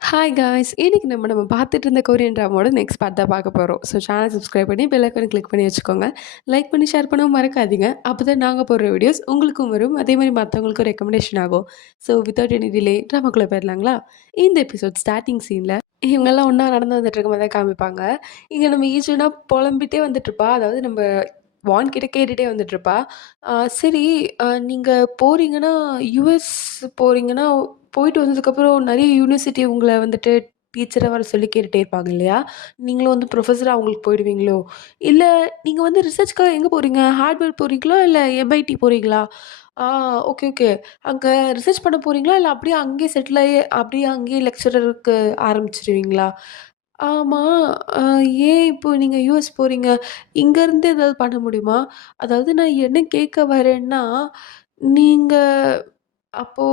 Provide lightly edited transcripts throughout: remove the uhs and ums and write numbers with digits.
Hi guys! இன்னைக்கு நம்ம பார்த்துட்டு இருந்த கொரியன் ட்ராமாவோட நெக்ஸ்ட் பார்ட் தான் பார்க்க போறோம். ஸோ சேனல் சப்ஸ்கிரைப் பண்ணி பெல் ஐகானை கிளிக் பண்ணி வச்சுக்கோங்க. லைக் பண்ணி ஷேர் பண்ணவும் மறக்காதீங்க. அப்பதான் நாங்க போடுற வீடியோஸ் உங்களுக்கும் வரும். அதே மாரி மத்தவங்களுக்கும் ரெக்கமெண்டேஷன் ஆகும். ஸோ வித்தவுட் எனி டிலே ட்ராமாக்குள்ள போயிரலாங்களா? இந்த எபிசோட் ஸ்டார்ட்டிங் சீன்ல இவங்கலாம் ஒண்ணா நடந்து வந்துட்டு இருக்கும்போது தான் காமிப்பாங்க. இங்க நம்ம ஈஜுனா புலம்பிட்டே வந்துட்டுருப்பா. அதாவது நம்ம வான் கிட்ட கேட்டுட்டே வந்துட்டுருப்பா. சரி, நீங்க போறீங்கன்னா, யுஎஸ் போறீங்கன்னா, போயிட்டு வந்ததுக்கப்புறம் நெறைய யூனிவர்சிட்டி உங்கள வந்துட்டு டீச்சரா வர சொல்லி கேட்டுட்டே இருப்பாங்க இல்லையா? நீங்களும் வந்து ப்ரொஃபஸரா அவங்களுக்கு போயிடுவீங்களோ? இல்ல நீங்க வந்து ரிசர்ச்க்காக எங்க போறீங்க? ஹார்ட்வர்ட் போறீங்களா? இல்ல எம்ஐடி போறீங்களா? ஆ, ஓகே, ஓகே. அங்க ரிசர்ச் பண்ண போறீங்களா? இல்ல அப்படியே அங்கேயே செட்டில் ஆயி அப்படியே அங்கேயே லெக்சரருக்கு ஆரம்பிச்சுருவீங்களா? ஆமா. அ ஏன் இப்போ நீங்க யுஎஸ் போறீங்க? இங்கருந்து ஏதாவது பண்ண முடியுமா? அதாவது நான் என்ன கேட்க வரேன்னா, நீங்க அப்போ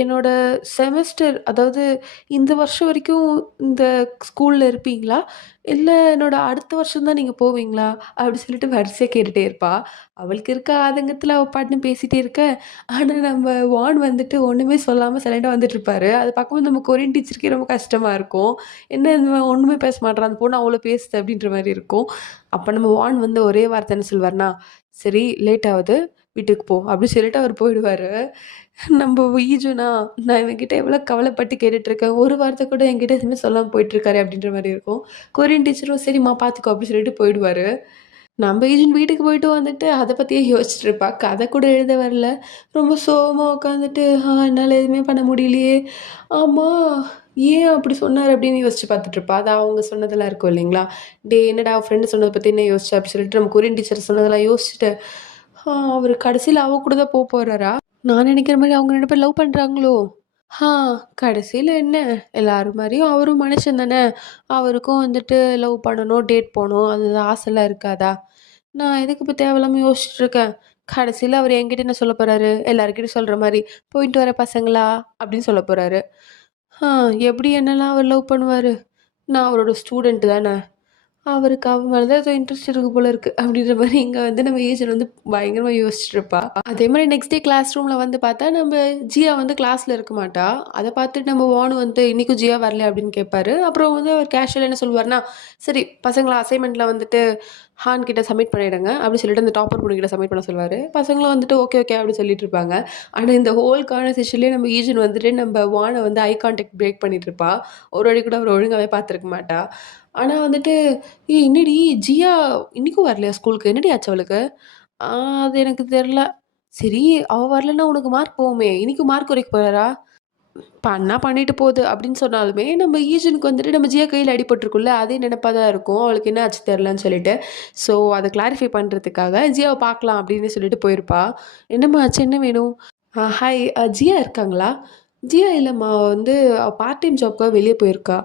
என்னோட செமஸ்டர், அதாவது இந்த வருஷம் வரைக்கும் இந்த ஸ்கூல்ல இருப்பீங்களா? இல்ல என்னோட அடுத்த வருஷம் தான் நீங்க போவீங்களா? அப்படி சொல்லிட்டு வரிசையா கேட்டுட்டே இருப்பா. அவளுக்கு இருக்க ஆதங்கத்துல அவ பாட்டுன்னு பேசிட்டே இருக்க. ஆனா நம்ம வான் வந்துட்டு ஒண்ணுமே சொல்லாம சைலண்டா வந்துட்டுருப்பாரு. அத பார்க்கும்போது நம்ம கொரியன் டீச்சருக்கே ரொம்ப கஷ்டமா இருக்கும். என்ன இவன் ஒண்ணுமே பேச மாட்றான், அந்த பொண்ணு அவ்ளோ பேசுது அப்படின்ற மாரி இருக்கும். அப்ப நம்ம வான் வந்து ஒரே வார்த்தை என்ன சொல்வார்ன்னா, "சரி லேட் ஆவுது, வீட்டுக்கு போ" அப்படி சொல்லிட்டு அவரு போயிடுவாரு. நம்ப ஈஜுனா, நான் இவன்கிட்ட எவ்வளோ கவலைப்பட்டு கேட்டுட்டுருக்கேன். ஒரு வார்த்தை கூட என்கிட்ட எதுவுமே சொல்லாம போயிட்டுருக்காரே அப்படின்ற மாரி இருக்கும். கொரியன் டீச்சரும் சரிம்மா பார்த்துக்கோ அப்படின்னு சொல்லிட்டு போயிடுவாரு. நம்ம ஏஜென்ட் வீட்டுக்கு போயிட்டு வந்துட்டு அத பத்தியே யோசிச்சுட்டு இருப்பா. கதை கூட எழுத வரல. ரொம்ப சோகமா உட்காந்துட்டு, என்னால எதுவுமே பண்ண முடியலையே. ஆமா, ஏன் அப்படி சொன்னாரு அப்படின்னு யோசிச்சு பார்த்துட்டு இருப்பா. அது அவங்க சொன்னதெல்லாம் இருக்கும் இல்லைங்களா? டேய் என்னடா ஃப்ரெண்ட் சொன்னத பத்தி என்ன யோசிச்ச? அப்படின்னு சொல்லிட்டு நம்ம கொரியன் டீச்சர் சொன்னதெல்லாம் யோசிச்சுட்டு, அவரு கடைசியில அவ கூட தான் போறாரா? நான் நெனைக்கிற மாரி அவங்க 2 பேரும் லவ் பண்றாங்களோ? ஆ, கடைசியில என்ன? எல்லாரும் மாரியும் அவரும் மனுஷன் தானே! அவருக்கும் வந்துட்டு லவ் பண்ணணும், டேட் போணும், அது ஆசைலாம் இருக்காதா? நான் எதுக்கு இப்ப தேவையில்லாம யோசிச்சுட்டு இருக்கேன்? கடைசியில அவரு என்கிட்ட என்ன சொல்லப் போறாரு? எல்லார்கிட்டயும் சொல்ற மாரி, "போயிட்டு வர பசங்களா" அப்படின்னு சொல்லப் போறாரு. ஆ, எப்படி என்னலாம் அவர் லவ் பண்ணுவாரு? நான் அவரோட ஸ்டூடண்ட் தானே! அவருக்கு அவ மேல தான் ஏதோ இன்ட்ரெஸ்ட் இருக்கு போல இருக்கு. அப்படின்ற மாரி இங்க வந்து நம்ம ஏஜென்ட் வந்து பயங்கரமா யோசிச்சுட்டு இருப்பா. அதே மாரி நெக்ஸ்ட் டே கிளாஸ் ரூம்ல வந்து பார்த்தா, நம்ம ஜியா வந்து கிளாஸ்ல இருக்க மாட்டா. அத பார்த்துட்டு நம்ம வானு வந்து "இன்னைக்கும் ஜியா வரலையா?" அப்படின்னு கேட்பாரு. அப்புறம் வந்து அவர் கேஷுவலா என்ன சொல்லுவாருன்னா, "சரி பசங்களா அசைன்மென்ட்ல வந்துட்டு ஹான் கிட்ட சப்மிட் பண்ணிடுங்க." அப்படின்னு சொல்லிட்டு அந்த டாப்பர் பொண்ணுகிட்ட சப்மிட் பண்ண சொல்லுவாரு. பசங்களும் வந்துட்டு ஓகே, ஓகே அப்படின்னு சொல்லிட்டு இருப்பாங்க. ஆனா இந்த ஹோல் கான்வர்சேஷன்லயே நம்ம ஏஜென்ட் வந்துட்டு நம்ம வான வந்து ஐ கான்டாக்ட் பிரேக் பண்ணிட்டு இருப்பா. ஒரு வாட்டி கூட அவர ஒழுங்காவே பார்த்துருக்க மாட்டா. ஆனா வந்துட்டு, "ஏய் என்னடி ஜியா இன்னைக்கும் வரலையா ஸ்கூலுக்கு? என்னடி ஆச்சு அவளுக்கு?" "ஆ, அது எனக்கு தெர்ல." "சரி, அவ வரலன்னா உனக்கு மார்க் போகுமே! இன்னைக்கும் மார்க் குறைக்க போறாரா?" "பண்ணா பண்ணிட்டு போது" அப்படின்னு சொன்னாலுமே, நம்ம ஈஜுனுக்கு வந்துட்டு நம்ம ஜியா கையில அடிபட்டுருக்குல்ல, அதே நெனப்பா தான் இருக்கும். அவளுக்கு என்ன ஆச்சு தெர்லன்னு சொல்லிட்டு. ஸோ அத கிளாரிஃபை பண்றதுக்காக ஜியாவ பார்க்கலாம் அப்படின்னு சொல்லிட்டு போயிருப்பா. "என்னம்மா ஆச்சு? என்ன வேணும்?" ஹாய், ஜியா இருக்காங்களா?" "ஜியா இல்லம்மா. அவ வந்து பார்ட் டைம் ஜாப்க்காக வெளிய போயிருக்கா."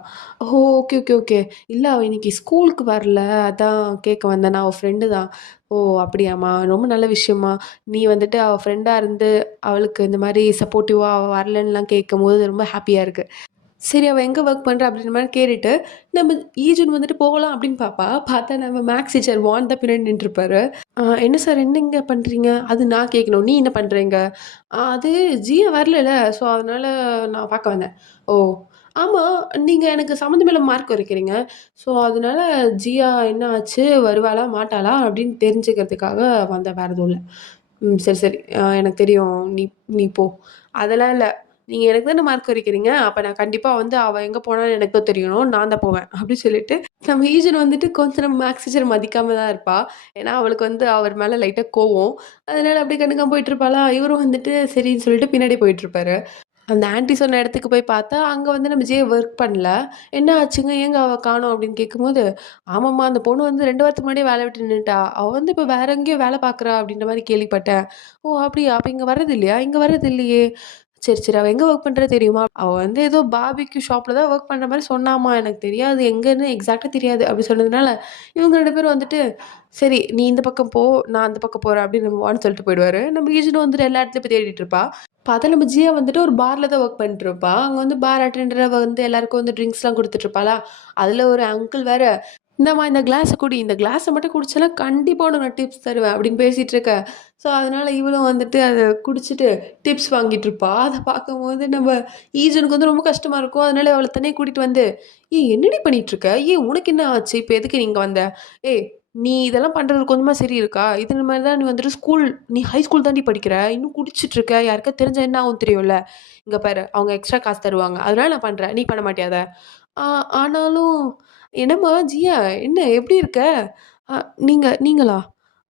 "ஓ! Okay, okay, okay. இல்ல அவ இன்னைக்கு ஸ்கூலுக்கு வரல. அதான் கேட்க வந்தேன். நான் அவ ஃப்ரெண்டு தான்." "ஓ! அப்படியாம்மா? ரொம்ப நல்ல விஷயம்மா. நீ வந்துட்டு அவ ஃப்ரெண்டா இருந்து அவளுக்கு இந்த மாரி சப்போர்ட்டிவா அவ வரலன்னுலாம் கேட்கும்போது ரொம்ப ஹாப்பியா இருக்கு." சரி, அவ எங்க வொர்க் பண்றா அப்படின்ற மாரி கேட்டுட்டு, நம்ம ஈஜுன் வந்துட்டு போகலாம் அப்படின்னு பாப்பா. பார்த்தா நம்ம மேத்ஸ் டீச்சர் வான் தான் பின்னாடி நின்றுருப்பாரு. என்ன சார் என்னங்க பண்றீங்க?" அது நான் கேட்கணும். "நீ என்ன பண்ற இங்க?" அது ஜியா வரலல்ல. ஸோ அதனால நான் பார்க்க வந்தேன்." "ஓ! ஆமா, நீங்க எனக்கு சம்மந்தமே இல்லாம மார்க் குறைக்கிறீங்க. ஸோ அதனால ஜியா என்ன ஆச்சு? வருவாளா? மாட்டாளா? அப்படின்னு தெரிஞ்சுக்கிறதுக்காக வந்தேன். வேற எதுவும் இல்ல." "ம். சரி, சரி. எனக்கு தெரியும். நீ நீ போ." "அதெல்லாம் இல்ல. நீங்க எனக்கு தானே மார்க் குறைக்கிறீங்க. அப்ப நான் கண்டிப்பா வந்து அவ எங்க போனான்னு எனக்கு தான் தெரியணும். நான் தான் போவேன்." அப்படின்னு சொல்லிட்டு நம்ம ஈஜன் வந்துட்டு கொஞ்சம் நம்ம மேத்ஸ் டீச்சர மதிக்காம தான் இருப்பா. ஏன்னா அவளுக்கு வந்து அவர் மேல லைட்டா கோவம். அதனால அப்படியே கண்டுக்காம போயிட்டுருப்பாளா, இவரும் வந்துட்டு சரின்னு சொல்லிட்டு பின்னாடி போயிட்டுருப்பாரு. அந்த ஆன்டி சொன்ன இடத்துக்கு போய் பார்த்தா, அங்க வந்து நம்ம ஜே ஒர்க் பண்ணல. "என்ன ஆச்சுங்க? ஏங்க அவ காணோம்?" அப்படின்னு கேட்கும்போது, "ஆமாம்மா, அந்த பொண்ணு வந்து 2 வாரத்துக்கு முன்னாடியே வேலைய விட்டு நின்னுட்டா. அவ வந்து இப்ப வேற எங்கேயோ வேலை பார்க்குறா அப்படின்ற மாரி கேள்விப்பட்டேன்." "ஓ! அப்படியா? அப்ப இங்க வர்றது இல்லையா?" "இங்க வர்றது இல்லையே." "சரி, சரி. அவ எங்க ஒர்க் பண்றா தெரியுமா?" "அவ வந்து ஏதோ பார்பிக்யூ ஷாப்ல தான் ஒர்க் பண்ற மாரி சொன்னாம்மா. எனக்கு தெரியாது. எங்கன்னு எக்ஸாக்ட்டா தெரியாது." அப்படி சொன்னதுனால, இவங்க 2 பேரும் வந்துட்டு, "சரி, நீ இந்த பக்கம் போ. நான் அந்த பக்கம் போறேன்." அப்படின்னு நம்ம வான்னு சொல்லிட்டு போயிடுவாரு. நம்ம ஈஜினும் வந்துட்டு எல்லா இடத்துலயும் போய் தேடிட்டு இருப்பா. பார்த்தா நம்ம ஜியா வந்துட்டு ஒரு பார்ல தான் ஒர்க் பண்ணிட்டுருப்பா. அங்க வந்து பார் அட்டெண்டரா வந்து எல்லாருக்கும் வந்து ட்ரிங்க்ஸ்லாம் குடுத்துட்டுருப்பாளா, அதுல ஒரு அங்கிள் வேற, இந்தாம்மா இந்த கிளாஸ குடி. இந்த கிளாஸ மட்டும் குடிச்சேன்னா கண்டிப்பா உனக்கு நான் டிப்ஸ் தருவேன் அப்படின்னு பேசிட்டு இருக்க. ஸோ, அதனால இவளும் வந்துட்டு அத குடிச்சிட்டு டிப்ஸ் வாங்கிட்டு இருப்பா. அத பார்க்கும்போது நம்ம ஈஜனுக்கு வந்து ரொம்ப கஷ்டமா இருக்கும். அதனால அவள தனியா கூட்டிட்டு வந்து, "ஏய் என்னடி பண்ணிட்டு இருக்க? ஏய் உனக்கு என்ன ஆச்சு? இப்ப எதுக்கு நீ இங்க வந்த? ஏய் நீ இதெல்லாம் பண்றது கொஞ்சமா சரி இருக்கா? இது மாரி தான் நீ வந்துட்டு நீ ஹை ஸ்கூல் தாண்டி படிக்கிற. இன்னும் குடிச்சிட்டு இருக்க. யாருக்காவது தெரிஞ்சா என்ன ஆகும் தெரியும்ல? இங்க பாரு அவங்க எக்ஸ்ட்ரா காசு தருவாங்க. அதனால நான் பண்றேன். நீ பண்ண மாட்டியா அத?" ஆ ஆனாலும் "என்னம்மா ஜியா என்ன எப்படி இருக்க?" "அ நீங்களா?"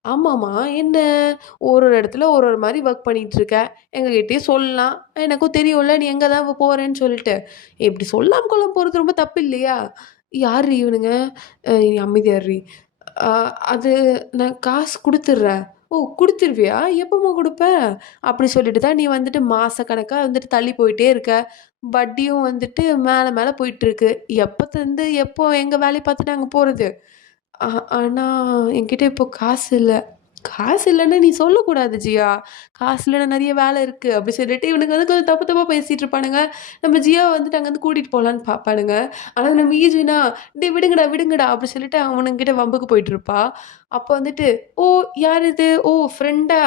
"ஆமாம்மா. என்ன ஒரு ஒரு இடத்துல ஒரு ஒரு மாரி ஒர்க் பண்ணிட்டு இருக்க. எங்ககிட்டயும் சொல்லலாம். எனக்கும் தெரியும்ல நீ எங்க தான் போறேன்னு சொல்லிட்டு." இப்படி சொல்லாம கொள்ளாம போறது ரொம்ப தப்பு இல்லையா? "யார்ரி இவனுங்க? நீ அமைதியா இருடி." "அ அது நான் காசு குடுத்துடுறேன்." "ஓ! குடுத்துருவியா? எப்பம்மா குடுப்ப?" அப்படி சொல்லிட்டு தான் நீ வந்துட்டு மாசக்கணக்கா வந்துட்டு தள்ளி போயிட்டே இருக்க. வட்டியும் வந்துட்டு மேல மேல போயிட்டுருக்கு. எப்ப எப்போ எங்க வேலைய பார்த்துட்டு அங்க போறது? ஆ ஆனா என்கிட்ட இப்போ காசு இல்ல. காசு இல்லன்னா நீ சொல்லக்கூடாது ஜியா. காசு இல்லன்னா நெறைய வேலை இருக்கு. அப்படி சொல்லிட்டு இவனுங்க வந்து கொஞ்சம் தப்பு தப்பா பேசிட்டு இருப்பானுங்க. நம்ம ஜியாவ வந்துட்டு அங்கருந்து கூட்டிட்டு போலான்னு பார்ப்பானுங்க. ஆனா நம்ம ஈஜினா, "டேய் விடுங்கடா, விடுங்கடா" அப்படி சொல்லிட்டு அவனுங்கிட்ட வம்புக்கு போயிட்டுருப்பா. அப்போ வந்துட்டு, "ஓ! யார் இது? ஓ! ஃப்ரெண்டா?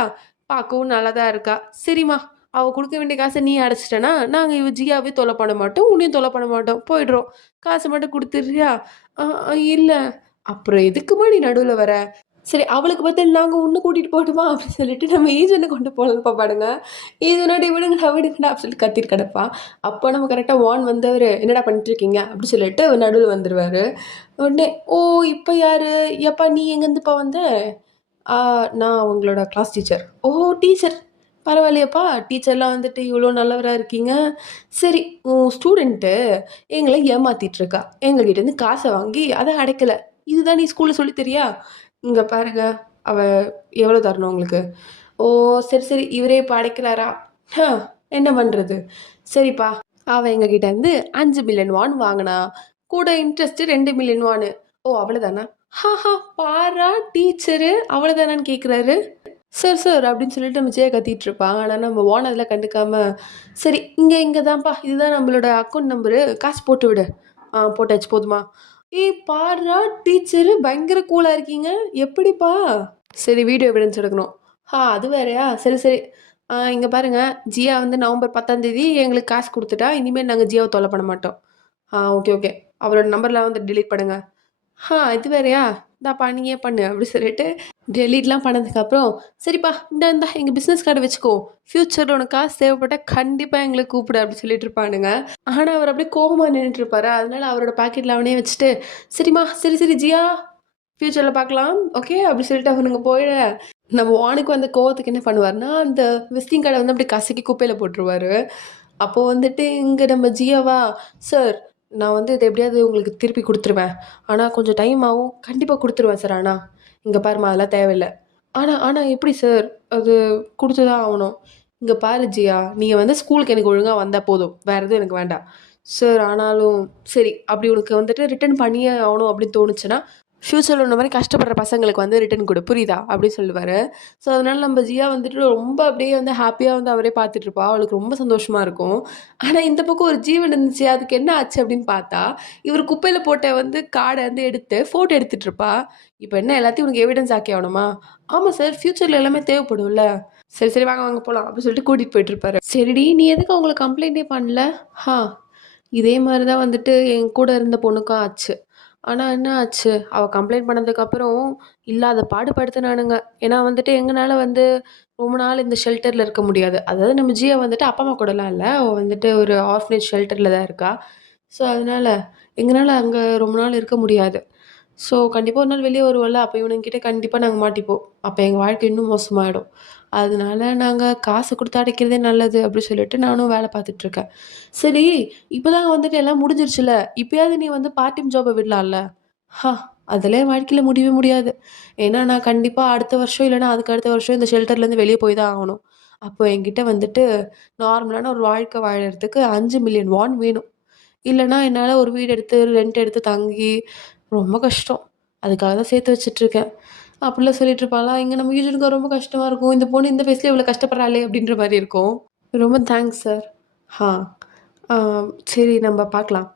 பார்க்கவும் நல்லா தான் இருக்கா. சரிம்மா, அவ குடுக்க வேண்டிய காச நீ அடைச்சிட்டன்னா, நாங்க ஜியாவையும் தொல்ல பண்ண மாட்டோம். உன்னையும் தொல்ல பண்ண மாட்டோம். போயிடுறோம். காச மட்டும் குடுத்துடுறியா?" இல்ல." "அப்புறம் எதுக்கும்மா நீ நடுவுல வர? சரி அவளுக்கு பதில் நாங்க உன்ன கூட்டிட்டு போகட்டுமா?" அப்படின்னு சொல்லிட்டு நம்ம ஏஜென்ட்ட கொண்டு போலான்னு பாப்பானுங்க. "ஏஜென்ட் "டேய் விடுங்கடா, விடுங்கடா" அப்படின்னு சொல்லிட்டு கத்திட்டு கிடப்பான். அப்போ நம்ம கரெக்ட்டா வந்தவரு, "என்னடா பண்ணிட்டு இருக்கீங்க?" அப்படின்னு சொல்லிட்டு நடுவுல வந்துருவாரு. உடனே, "ஓ! இப்ப யாரு? எப்பா நீ எங்கேருந்துப்பா வந்த?" "ஆ நான் உங்களோட கிளாஸ் டீச்சர்." "ஓ! டீச்சர். பரவாயில்லையேப்பா! டீச்சர்லாம் வந்துட்டு இவ்வளோ நல்லவரா இருக்கீங்க. சரி உன் ஸ்டூடெண்ட்டு எங்கள ஏமாத்திட்டு இருக்கா. எங்ககிட்டேருந்து காச வாங்கி அத அடைக்கல. இதுதான் நீ ஸ்கூல்ல சொல்லி தரியா? இங்க பாருங்க, அவ எவ்வளோ தரணும் உங்களுக்கு?" "ஓ! சரி, சரி. இவரே இப்ப அடைக்கிறாரா? ஹ! என்ன பண்றது? சரிப்பா. அவ எங்ககிட்டேருந்து 5,000,000 வாங்குனா. கூட இன்ட்ரெஸ்ட் 2,000,000 ஓ! அவ்வளோதானா? ஹாஹா! பார்றா டீச்சரு அவ்வளோதானான்னு கேட்குறாரு. சார், சார் அப்படின்னு சொல்லிட்டு நம்ம ஜெயா கத்திட்டு இருப்பா. ஆனா நம்ம ஓனர் அதெல்லாம் கண்டுக்காம, சரி இங்க தான்ப்பா. இதுதான் நம்மளோட அக்கவுண்ட் நம்பரு. காசு போட்டு விடு. போட்டாச்சு போதுமா? ஏய் பார்றா டீச்சரு பயங்கர கூலா இருக்கீங்க. எப்படிப்பா? சரி வீடியோ எவிடன்ஸ் எடுக்கணும். அது வேறையா? சரி, சரி. இங்க பாருங்க. ஜியா வந்து நவம்பர் 10ஆம் தேதி எங்களுக்கு காசு குடுத்துட்டா. இனிமேல் நாங்க ஜியாவ தொல்ல பண்ண மாட்டோம். Okay, okay. அவளோட நம்பர்லாம் வந்து டெலீட் பண்ணுங்க. இது வேறையா? இந்தாப்பா நீயே பண்ணு அப்படி சொல்லிட்டு டெலீட்லாம் பண்ணதுக்கப்புறம், சரிப்பா இந்தா எங்க பிசினஸ் கார்ட வச்சுக்கோ. ஃபியூச்சர்ல உனக்கு காசு தேவைப்பட்டா கண்டிப்பா எங்கள கூப்பிடு அப்படி சொல்லிட்டு இருப்பானுங்க. ஆனா அவர் அப்படியே கோவமா நின்னுட்டு இருப்பாரா, அதனால அவரோட பாக்கெட்ல அவனே வச்சுட்டு, சரிம்மா, சரி, சரி ஜியா ஃபியூச்சர்ல பார்க்கலாம். ஓகே அப்படி சொல்லிட்டு அவனுங்க போயிட, நம்ம வானுக்கு வந்த கோவத்துக்கு என்ன பண்ணுவாருன்னா, அந்த விசிட்டிங் கார்ட வந்து அப்படியே கசக்கி குப்பையில போட்டுருவாரு. அப்போ வந்துட்டு இங்க நம்ம ஜியாவா, "சார் நான் வந்து இத எப்படியாவது உங்களுக்கு திருப்பி குடுத்துருவேன். ஆனா கொஞ்சம் டைம் ஆகும். கண்டிப்பா குடுத்துருவேன் சார் ஆனா. இங்க பாரும்மா அதெல்லாம் தேவையில்ல." "ஆனா ஆனா எப்படி சார்? அது குடுத்து தான் ஆவணும்." "இங்க பாரு ஜியா, நீங்க வந்து ஸ்கூலுக்கு எனக்கு ஒழுங்கா வந்தா போதும். வேற எதுவும் எனக்கு வேண்டாம்." "சார் ஆனாலும் சரி அப்படி உனக்கு வந்துட்டு ரிட்டர்ன் பண்ணியே ஆவணும் அப்படின்னு தோணுச்சுன்னா, ஃப்யூச்சர்ல உன்ன மாரி கஷ்டப்படுற பசங்களுக்கு வந்து ரிட்டர்ன் குடு. புரியுதா?" அப்படின்னு சொல்லுவாரு. ஸோ, அதனால நம்ம ஜியா வந்துட்டு ரொம்ப அப்படியே வந்து ஹேப்பியா வந்து அவரே பார்த்துட்டுருப்பா. அவளுக்கு ரொம்ப சந்தோஷமா இருக்கும். ஆனா, இந்த பக்கம் ஒரு ஜீவன் இருந்துச்சு. அதுக்கு என்ன ஆச்சு அப்படின்னு பார்த்தா, இவரு குப்பையில போட்ட வந்து கார்ட வந்து எடுத்து ஃபோட்டோ எடுத்துட்டுருப்பா. "இப்ப என்ன எல்லாத்தையும் உனக்கு எவிடன்ஸ் ஆக்கி ஆகணுமா?" "ஆமா சார். ஃப்யூச்சர்ல எல்லாமே தேவைப்படும்ல." "சரி, சரி வாங்க, வாங்க போலாம்." அப்படின்னு சொல்லிட்டு கூட்டிட்டு போயிட்டுருப்பாரு. "சரிடி நீ எதுக்கு அவங்கள கம்ப்ளைண்டே பண்ணல?" "ஹா இதே மாரி தான் வந்துட்டு என் கூட இருந்த பொண்ணுக்கும் ஆச்சு. ஆனா என்ன ஆச்சு, அவ கம்ப்ளைண்ட் பண்ணதுக்கப்புறம் இல்லாத பாடு படுத்துனானுங்க. ஏன்னா வந்துட்டு எங்கனால வந்து ரொம்ப நாள் இந்த ஷெல்டர்ல இருக்க முடியாது. அதாவது நம்ம ஜியா வந்துட்டு அப்பா, அம்மா கூடலாம் இல்ல. அவ வந்துட்டு ஒரு ஆர்ஃபனேஜ் ஷெல்டர்ல தான் இருக்கா. ஸோ அதனால எங்கனால அங்க ரொம்ப நாள் இருக்க முடியாது. ஸோ கண்டிப்பா ஒரு நாள் வெளிய வருவோம்ல, அப்ப இவனுங்ககிட்ட கண்டிப்பா நாங்க மாட்டிப்போம். அப்ப எங்க வாழ்க்கை இன்னும் மோசமாயிடும். அதனால நாங்க காசு குடுத்து அடைக்கிறதே நல்லது அப்டி சொல்லிட்டு நானும் வேல பார்த்துட்டுருக்கேன். சரி, இப்பதான் வந்துட்டு எல்லாம் முடிஞ்சிருச்சுல. இப்பயாவது நீ வந்து பார்ட் டைம் ஜாப்ப விடலாம்ல? ஹா! அதெல்லாம் என் வாழ்க்கையில முடியவே முடியாது. ஏன்னா நான் கண்டிப்பா அடுத்த வருஷம் இல்லன்னா அதுக்கு அடுத்த வருஷம் இந்த ஷெல்டர்லேருந்து வெளிய போய் தான் ஆகணும். அப்போ என்கிட்ட வந்துட்டு நார்மலான ஒரு வாழ்க்கை வாழறதுக்கு 5,000,000 வான் வேணும். இல்லன்னா என்னால ஒரு வீடு எடுத்து, ரெண்ட் எடுத்து தங்கி ரொம்ப கஷ்டம். அதுக்காக தான் சேர்த்து வச்சுட்டுருக்கேன். அப்படிலாம் சொல்லிட்டு இருப்பாளா, இங்க நம்ம யூஜனுக்கு ரொம்ப கஷ்டமா இருக்கும். இந்த பொண்ணு இந்த வயசுல இவ்வளோ கஷ்டப்படுறாளே! அப்படின்ற மாரி இருக்கும். ரொம்ப தேங்க்ஸ் சார். ஹா. ஆ சரி நம்ம பார்க்கலாம்.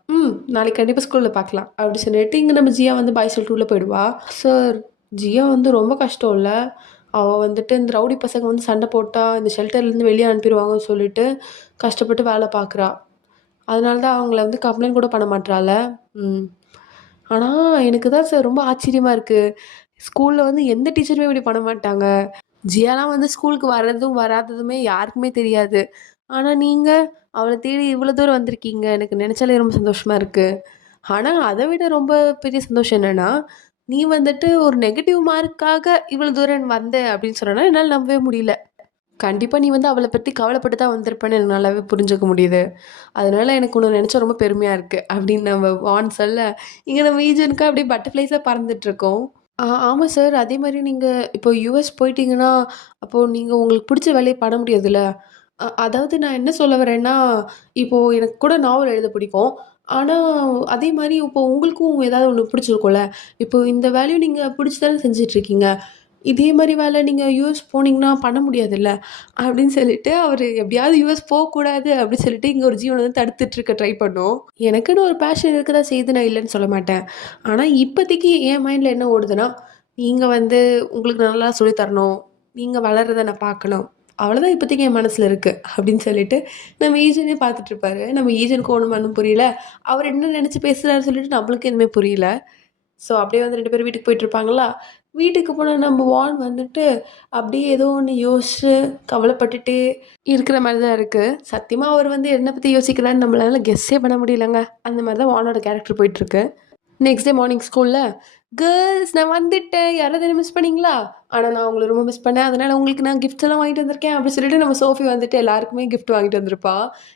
நாளைக்கு கண்டிப்பாக ஸ்கூலில் பார்க்கலாம் அப்படி சொல்லிட்டு இங்கே நம்ம ஜியா வந்து பாய் சொல்லிட்டு உள்ளே போயிடுவா. சார், ஜியா வந்து ரொம்ப கஷ்டம் இல்லை, அவள் வந்துட்டு இந்த ரவுடி பசங்க வந்து சண்டை போட்டால் இந்த ஷெல்டர்லேருந்து வெளியே அனுப்பிடுவாங்கன்னு சொல்லிட்டு கஷ்டப்பட்டு வேலை பார்க்குறா. அதனால தான் அவங்கள வந்து கம்ப்ளைண்ட் கூட பண்ண மாட்றால. ம். ஆனால் எனக்கு தான் சார் ரொம்ப ஆச்சரியமாக இருக்குது. ஸ்கூலில் வந்து எந்த டீச்சருமே இப்படி பண்ண மாட்டாங்க. ஜியாலாம் வந்து ஸ்கூலுக்கு வர்றதும் வராததுமே யாருக்குமே தெரியாது. ஆனால் நீங்கள் அவளை தேடி இவ்வளோ தூரம் வந்திருக்கீங்க. எனக்கு நினச்சாலே ரொம்ப சந்தோஷமாக இருக்குது. ஆனால் அதை விட ரொம்ப பெரிய சந்தோஷம் என்னென்னா, நீ வந்துட்டு ஒரு நெகட்டிவ் மார்க்காக இவ்வளோ தூரம் வந்த அப்படின்னு சொன்னா என்னால் நம்பவே முடியல. கண்டிப்பாக நீ வந்து அவளை பற்றி கவலைப்பட்டு தான் வந்திருப்பேன்னு எனக்கு நல்லாவே புரிஞ்சுக்க முடியுது. அதனால எனக்கு உன்னை நினச்சா ரொம்ப பெருமையாக இருக்குது அப்படின்னு நம்ம வான் சொல்ல, இங்கே நம்ம ஈஜனுக்கு அப்படியே பட்டர்ஃப்ளைஸாக பறந்துட்டுருக்கோம். ஆமாம் சார். அதே மாரி நீங்க இப்போ யுஎஸ் போயிட்டீங்கன்னா, அப்போ நீங்க உங்களுக்கு பிடிச்ச வேலைய பண்ண முடியாதுல்ல. அதாவது நான் என்ன சொல்ல வரேன்னா, இப்போ எனக்கு கூட நாவல் எழுத பிடிக்கும். ஆனா, அதே மாரி இப்போ உங்களுக்கும் ஏதாவது ஒண்ணு பிடிச்சிருக்கும்ல. இப்போ இந்த வேலையும் நீங்க பிடிச்சு தானே செஞ்சுட்ருக்கீங்க. இதே மாரி வேலை நீங்க யுஎஸ் போனீங்கன்னா பண்ண முடியாதுல்ல. அப்படின்னு சொல்லிட்டு அவரு எப்படியாவது யுஎஸ் போக்கூடாது அப்படின்னு சொல்லிட்டு இங்க ஒரு ஜீவன வந்து தடுத்துட்டு இருக்க ட்ரை பண்ணோம். எனக்குன்னு ஒரு பேஷன் இருக்க தான் செய்யுது, நான் இல்லன்னு சொல்ல மாட்டேன். ஆனா, இப்போதைக்கு என் மைண்ட்ல என்ன ஓடுதுன்னா, நீங்க வந்து உங்களுக்கு நல்லா சொல்லி தரணும். நீங்க வளர்றத நான் பார்க்கணும். அவ்வளோதான் இப்போதைக்கு என் மனசுல இருக்கு. அப்படின்னு சொல்லிட்டு நம்ம ஏஜென்ட்டே பார்த்துட்டுருப்பாரு. நம்ம ஏஜென்ட்க்கு ஒண்ணும் புரியல. அவர் என்ன நெனச்சு பேசுறாருன்னு சொல்லிட்டு நம்மளுக்கு எதுவுமே புரியல. ஸோ அப்படியே வந்து 2 பேரும் வீட்டுக்கு போயிட்டுருப்பாங்களா, வீட்டுக்கு போனா நம்ம வான் வந்துட்டு அப்படியே ஏதோ ஒண்ணு யோசிச்சு, கவலைப்பட்டுட்டே இருக்கிற மாரி தான் இருக்கு. சத்தியமா அவர் வந்து என்ன பத்தி யோசிக்கிறாருன்னு நம்மளால கெஸ்ஸே பண்ண முடியலங்க. அந்த மாரி தான் வானோட கேரக்டர் போயிட்டுருக்கு. நெக்ஸ்ட் டே மார்னிங் ஸ்கூல்ல, "கேர்ள்ஸ் நான் வந்துட்டேன். யாராவது என்ன மிஸ் பண்ணீங்களா? ஆனா நான் உங்கள ரொம்ப மிஸ் பண்ணேன். அதனால உங்களுக்கு நான் கிஃப்ட்ஸ் எல்லாம் வாங்கிட்டு வந்திருக்கேன்." அப்படி சொல்லிட்டு நம்ம சோஃபி வந்துட்டு எல்லாருக்குமே கிஃப்ட் வாங்கிட்டு வந்திருப்பா.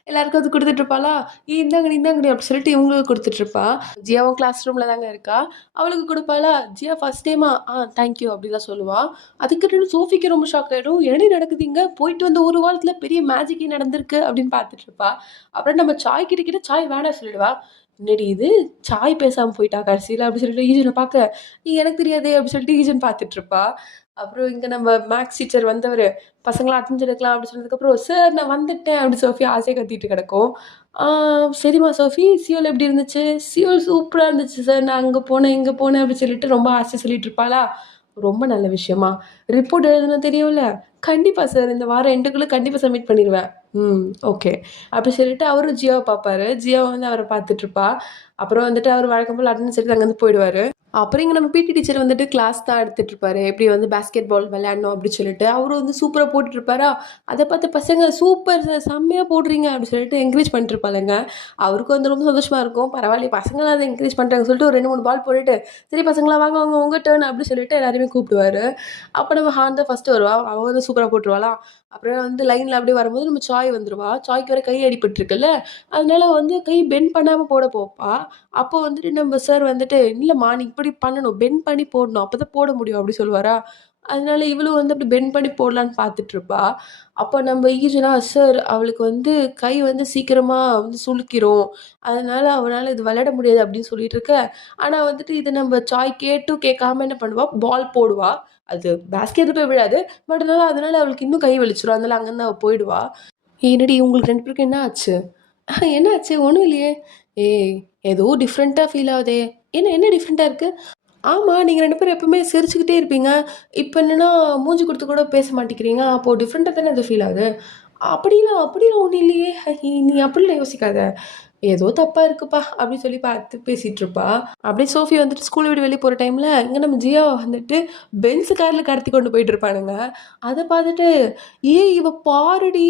எல்லாருக்கும் அது குடுத்துட்டு இருப்பாளா, இந்தாங்கடி இந்தாங்கடி அப்படி சொல்லிட்டு இவங்களுக்கு குடுத்துட்டு இருப்பா. ஜியாவும் கிளாஸ் ரூம்ல தாங்க இருக்கா. அவளுக்கு குடுப்பாளா, "ஜியா ஃபர்ஸ்ட் டேமா? Thank you." அப்படிலாம் சொல்லுவா. அதுக்குன்னு சோஃபிக்கு ரொம்ப ஷாக் ஆயிடும். "என்னடி நடக்குது இங்க? போயிட்டு வந்த ஒரு வாரத்துல பெரிய மேஜிக்கே நடந்திருக்கு." அப்படின்னு பார்த்துட்டு இருப்பா. அப்புறம் நம்ம சாய் கிட்ட கேட்டா சாய் வேணாம் சொல்லிடுவா. "என்னடி இது? சாய் பேசாம போயிட்டா கடைசியில." அப்படி சொல்லிட்டு ஈஜன பார்க்க, எனக்கு தெரியாதே." அப்படி சொல்லிட்டு ஈஜன் பார்த்துட்டுருப்பா. அப்புறம் இங்க நம்ம மேக்ஸ் டீச்சர் வந்தவரு, "பசங்களாம் அட்டெண்டன்ஸ் எடுக்கலாம்." அப்படி சொன்னதுக்கப்புறம், "சார் நான் வந்துட்டேன்." அப்படி சோஃபி ஆசையா கத்திட்டு கிடக்கும். "ஆ சரிம்மா சோஃபி, சியோல் எப்படி இருந்துச்சு?" "சியோல் சூப்பரா இருந்துச்சு சார். நான் அங்க போனேன், இங்க போனேன்." அப்படி சொல்லிட்டு ரொம்ப ஆசையா சொல்லிட்டு இருப்பாளா. ரொம்ப நல்ல விஷயமா. ரிப்போர்ட் எழுதணும் தெரியும்ல? "கண்டிப்பா சார். இந்த வாரம் எண்டுக்குள்ள கண்டிப்பா சப்மிட் பண்ணிருவேன்." ஓகே. அப்படி சொல்லிட்டு அவரும் ஜியாவ பார்ப்பாரு. ஜியாவ வந்து அவர பார்த்துட்டுருப்பா. அப்புறம் வந்துட்டு அவரு வழக்கம் போல அட்டெண்டன்ஸ் எடுத்து அங்கேருந்து போயிடுவாரு. அப்புறம் இங்க நம்ம பிடி டீச்சர் வந்துட்டு கிளாஸ் தான் எடுத்துட்டு இருப்பாரு. எப்படி வந்து பாஸ்கெட் பால் விளையாடணும் அப்படின்னு சொல்லிட்டு. அவரும் வந்து சூப்பரா போட்டுட்டு இருப்பாரா, அத பார்த்து பசங்க "சூப்பர் சார், செம்மையா போடுறீங்க." அப்படி சொல்லிட்டு என்கரேஜ் பண்ணிட்டு இருப்பாளுங்க. அவருக்கு வந்து ரொம்ப சந்தோஷமா இருக்கும். பரவாயில்லையே பசங்கலாம் அத என்கரேஜ் பண்றாங்கன்னு சொல்லிட்டு ஒரு 2, 3 பால் போட்டுட்டு, "சரி பசங்களா வாங்க வாங்க உங்க டர்ன்." அப்படி சொல்லிட்டு எல்லாரையுமே கூப்பிடுவாரு. அப்ப நம்ம ஹான் தான் ஃபர்ஸ்ட் வருவா. அவ வந்து சூப்பரா போட்டுருவாளா. அப்புறம் வந்து லைன்ல அப்படியே வரும்போது நம்ம சாய் வந்துருவா. சாய்க்கு வேற கை அடிபட்டுருக்குல்ல. அதனால வந்து கை பெண்ட் பண்ணாம போட போப்பா. அப்போ வந்துட்டு நம்ம சார் வந்துட்டு, "இல்லம்மா நீ இப்படி பண்ணணும். பெண்ட் பண்ணி போடணும். அப்பதான் போட முடியும்." அப்படி சொல்லுவாரா. அதனால இவளும் வந்து அப்படி பெண்ட் பண்ணி போடலான்னு பார்த்துட்டுருப்பா. அப்போ நம்ம ஈஜுனா, "சார் அவளுக்கு வந்து கை வந்து சீக்கிரமா வந்து சுளுக்கிரும். அதனால அவளால இது விளையாட முடியாது." அப்படின்னு சொல்லிட்டு இருக்க. ஆனா வந்துட்டு இத நம்ம சாய் கேட்டும் கேட்காம என்ன பண்ணுவா, பால் போடுவா. அது பாஸ்கெட்ல போய் விழாது. பட் அதனால அவளுக்கு இன்னும் கை வலிச்சுரும். அதனால அங்கருந்து அவ போயிடுவா. "என்னடி உங்களுக்கு 2 பேருக்கும் என்ன ஆச்சு?" "என்ன ஆச்சு? ஒண்ணும் இல்லையே." "ஏய் ஏதோ டிஃப்ரெண்ட்டா ஃபீல் ஆவுதே." "என்ன என்ன டிஃப்ரெண்ட்டா இருக்கு?" "ஆமா, நீங்க 2 பேரும் எப்பவுமே சிரிச்சுக்கிட்டே இருப்பீங்க. இப்ப என்னன்னா மூஞ்சி குடுத்து கூட பேச மாட்டேங்கிறீங்க. அப்போ டிஃப்ரெண்ட்டா தானே அது ஃபீல் ஆகுது." அப்படிலாம் அப்படிலாம் ஒண்ணும் இல்லையே. நீ அப்படிலாம் யோசிக்காத. ஏதோ தப்பா இருக்குப்பா." அப்படின்னு சொல்லி பார்த்து பேசிட்டு இருப்பா. அப்படியே சோஃபி வந்துட்டு ஸ்கூல விட்டு வெளிய போற டைம்ல, இங்க நம்ம ஜியாவ வந்துட்டு பென்ஸ் கார்ல கடத்தி கொண்டு போயிட்டு இருப்பானுங்க. அத பார்த்துட்டு, "ஏய் இவ பாருடி!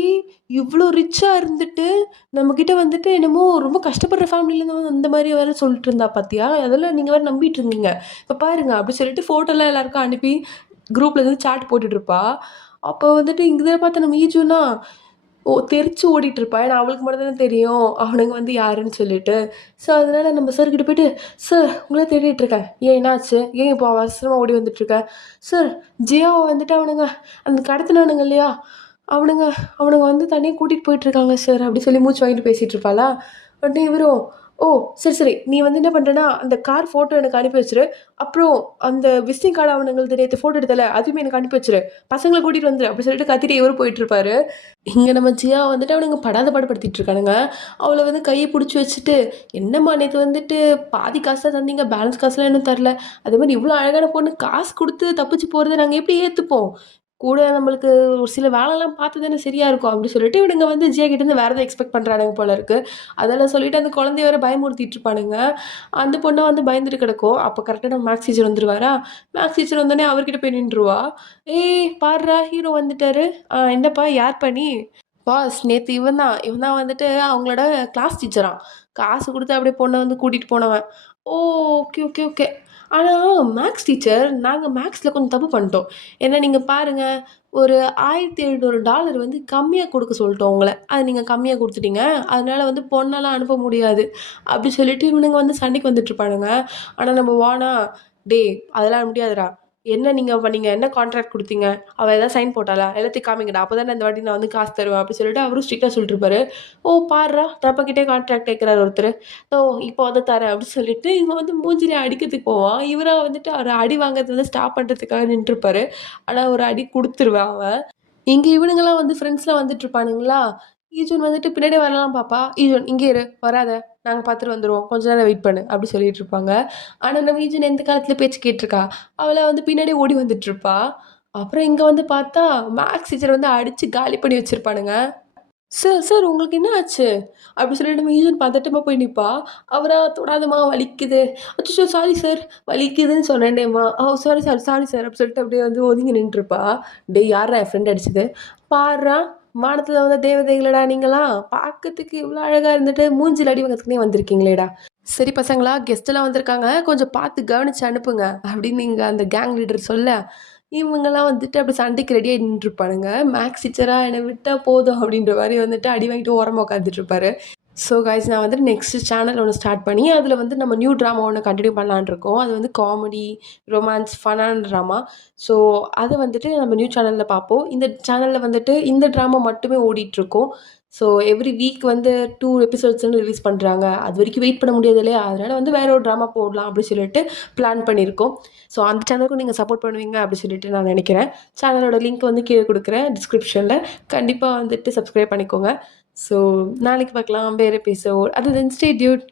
இவ்ளோ ரிச்சா இருந்துட்டு, நம்மகிட்ட வந்துட்டு என்னமோ ரொம்ப கஷ்டப்படுற ஃபேமிலிலேருந்து அந்த மாரி வேற சொல்லிட்டு இருந்தா பார்த்தியா? அதெல்லாம் நீங்க வேற நம்பிட்டு இருந்தீங்க. இப்ப பாருங்க." அப்படி சொல்லிட்டு ஃபோட்டோலாம் எல்லாருக்கும் அனுப்பி குரூப்ல இருந்து சாட் போட்டுட்டு இருப்பா. அப்போ வந்துட்டு இத பார்த்த நம்ம ஈஜுனா தெறிச்சு ஓடிட்டு இருப்பா. ஏன்னா அவளுக்கு மட்டும் தானே தெரியும் அவனுங்க வந்து யாருன்னு சொல்லிட்டு. ஸோ அதனால நம்ம சார் கிட்ட போயிட்டு, "சார் உங்கள தேடிட்டு இருக்கேன். ஏன் என்னாச்சு? ஏன் இப்போ அவசரமா ஓடி வந்துட்டுருக்க?" "சார் ஜியாவ வந்துட்டு அவனுங்க அந்த கடத்துனானுங்க இல்லையா? அவனுங்க அவனுங்க வந்து தனியா கூட்டிட்டு போயிட்டுருக்காங்க சார்." அப்படி சொல்லி மூச்சு வாங்கிட்டு பேசிட்டு இருப்பாளா. உடனே இவரும், ஓ! சரி, சரி. நீ வந்து என்ன பண்றன்னா, அந்த கார் ஃபோட்டோ எனக்கு அனுப்பி வச்சுரு. அப்புறம் அந்த விசிட்டிங் கார்டு அவனுங்களது நேத்து ஃபோட்டோ எடுத்தல, அதுவுமே எனக்கு அனுப்பி வச்சுரு. பசங்கள கூட்டிட்டு வந்துரு. அப்படி சொல்லிட்டு கத்திட்டு இவரும் போயிட்டுருப்பாரு. இங்க நம்ம ஜியா வந்துட்டு அவனுங்க படாத பாடு படுத்திட்டு இருக்கானுங்க. அவள வந்து கைய புடிச்சு வச்சுட்டு, "என்னம்மா நேத்து வந்துட்டு பாதி காசு தான் தந்தீங்க. பேலன்ஸ் காசுலாம் இன்னும் தரல. அதே மாரி இவ்ளோ அழகான பொண்ணு காசு குடுத்து தப்பிச்சு போறத நாங்க எப்படி ஏத்துப்போம்? கூட நம்மளுக்கு ஒரு சில வேலைலாம் பார்த்து தானே சரியா இருக்கும்." அப்படி சொல்லிட்டு இவனுங்க வந்து ஜியா கிட்டேருந்து வேற ஏதோ எக்ஸ்பெக்ட் பண்றானுங்க போல இருக்கு. அதெல்லாம் சொல்லிட்டு அந்த குழந்தைய வேற பயமுறுத்திட்டு இருப்பானுங்க. அந்த பொண்ணு வந்து பயந்துட்டு கிடக்கும். அப்ப கரெக்ட்டா நம்ம மேக்ஸ் டீச்சர் வந்துருவாரா? மேக்ஸ் டீச்சர் வந்தோனே அவர்கிட்ட போய் நின்றுவா. "ஏய் பார்றா ஹீரோ வந்துட்டாரு. என்னப்பா யார்ப்பா நீ?" பாஸ் நேத்து இவன் தான் வந்துட்டு அவங்களோட கிளாஸ் டீச்சராம். காசு குடுத்து அப்படியே பொண்ண வந்து கூட்டிட்டு போனவன். ஓ! Okay, okay, okay. ஆனா மேக்ஸ் டீச்சர் நாங்க மேக்ஸ்ல கொஞ்சம் தப்பு பண்ணிட்டோம். ஏன்னா நீங்க பாருங்க, ஒரு $1700 வந்து கம்மியா குடுக்க சொல்ட்டோம் உங்கள. அத நீங்க கம்மியா குடுத்துட்டீங்க. அதனால வந்து பொண்ணெல்லாம் அனுப்ப முடியாது. அப்படி சொல்லிட்டு இவனுங்க வந்து சண்டைக்கு வந்துட்டு இருப்பானுங்க. ஆனா நம்ம வானா, "டேய் அதெல்லாம் முடியாதுடா. என்ன நீங்க பண்ணீங்க? என்ன கான்ட்ராக்ட் குடுத்தீங்க? அவ ஏதாவது சைன் போட்டாளா? எல்லாத்தையும் காமிங்கடா. அப்பதானே இந்த வாட்டி நான் வந்து காசு தருவேன்." அப்படி சொல்லிட்டு அவரும் ஸ்ட்ரிக்ட்டா சொல்லிட்டு இருப்பாரு. "ஓ! பார்றா நம்மகிட்டயே கான்ட்ராக்ட் கேட்கிறாரு ஒருத்தரு. ஓ! இப்போ வந்து தரேன்." அப்படி சொல்லிட்டு இவன் வந்து மூஞ்சில அடிக்கிறதுக்கு போவான். இவரா வந்துட்டு அவர அடி வாங்குறத வந்து ஸ்டாப் பண்றதுக்காக நின்றுப்பாரு. ஆனா ஒரு அடி குடுத்துருவான் அவன். இங்க இவனுங்கலாம் வந்து ஃப்ரெண்ட்ஸ்லாம் வந்துட்டுருப்பானுங்களா, ஈஜுன் வந்துட்டு பின்னாடியே வரலாம் பாப்பா. ஈஜுன் இங்கே இரு, வராத. நாங்க பார்த்துட்டு வந்துருவோம். கொஞ்ச நேரம் வெயிட் பண்ணு. அப்டி சொல்லிட்டுருப்பாங்க. ஆனா நம்ம ஈஜுன் எந்த காலத்துல பேச்சு கேட்டுருக்கா? அவள வந்து பின்னாடியே ஓடி வந்துட்டுருப்பா. அப்புறம் இங்க வந்து பார்த்தா, மேக்ஸ் டீச்சர் வந்து அடிச்சு காலி பண்ணி வச்சிருப்பானுங்க. "சார், சார் உங்களுக்கு என்ன ஆச்சு?" அப்டி சொல்லிட்டு நம்ம ஈஜுன் பதட்டமா போய் நிப்பா. அவரா "தொடாதம்மா வலிக்குது." "அச்சச்சோ! Sorry sir. வலிக்குதுன்னு சொன்னேனேம்மா." "ஓ! Sorry sir, sorry sir." அப்டி சொல்லிட்டு அப்டியே வந்து ஒதுங்கி நின்னுட்டுருப்பா. "டேய் யார்றா என் ஃப்ரெண்ட் அடிச்சது? பார்றா வானத்துல வந்த தேவதைகளடா நீங்கலாம். பார்க்கறதுக்கு இவ்ளோ அழகா இருந்துட்டு, மூஞ்சில அடி வாங்கறதுக்குன்னே வந்திருக்கீங்களேடா. சரி பசங்களா, கெஸ்ட்லாம் வந்திருக்காங்க. கொஞ்சம் பார்த்து கவனிச்சு அனுப்புங்க." அப்படின்னு இங்க அந்த கேங் லீடர் சொல்ல, இவங்கலாம் வந்துட்டு அப்படி சண்டைக்கு ரெடியா நின்றுப்பானுங்க. மேக்ஸ் டீச்சரா "என்ன விட்டா போதும்" அப்படின்ற மாரி வந்துட்டு அடி வாங்கிட்டு ஓரமா உட்காந்துட்டு இருப்பாரு. ஸோ காய்ஸ் நான் வந்துட்டு நெக்ஸ்ட் சேனல் ஒண்ணு ஸ்டார்ட் பண்ணி, அதில வந்து நம்ம நியூ ட்ராமா ஒண்ணு கன்டின்யூ பண்ணலான்னு இருக்கோம். அது வந்து காமெடி, ரொமான்ஸ், ஃபன்னான ட்ராமா. ஸோ அத வந்துட்டு நம்ம நியூ சேனல்ல பார்ப்போம். இந்த சேனல்ல வந்துட்டு இந்த ட்ராமா மட்டுமே ஓடிட்டுருக்கும். ஸோ எவ்ரி வீக் வந்து 2 எபிசோட்ஸ்ன்னு ரிலீஸ் பண்றாங்க. அதுவரைக்கும் வெயிட் பண்ண முடியாது இல்லையா? அதனால வந்து வேற ஒரு ட்ராமா போடலாம் அப்படி சொல்லிட்டு பிளான் பண்ணியிருக்கோம். ஸோ அந்த சேனலுக்கும் நீங்க சப்போர்ட் பண்ணுவீங்க அப்படி சொல்லிட்டு நான் நெனைக்கிறேன். சேனலோட லிங்க் வந்து கீழ குடுக்குறேன் டிஸ்கிரிப்ஷன்ல. கண்டிப்பா வந்துட்டு சப்ஸ்கிரைப் பண்ணிக்கோங்க. ஸோ நாளைக்கு பார்க்கலாம். வேற எபிசோட். அது தென் ஸ்டே டியூட்.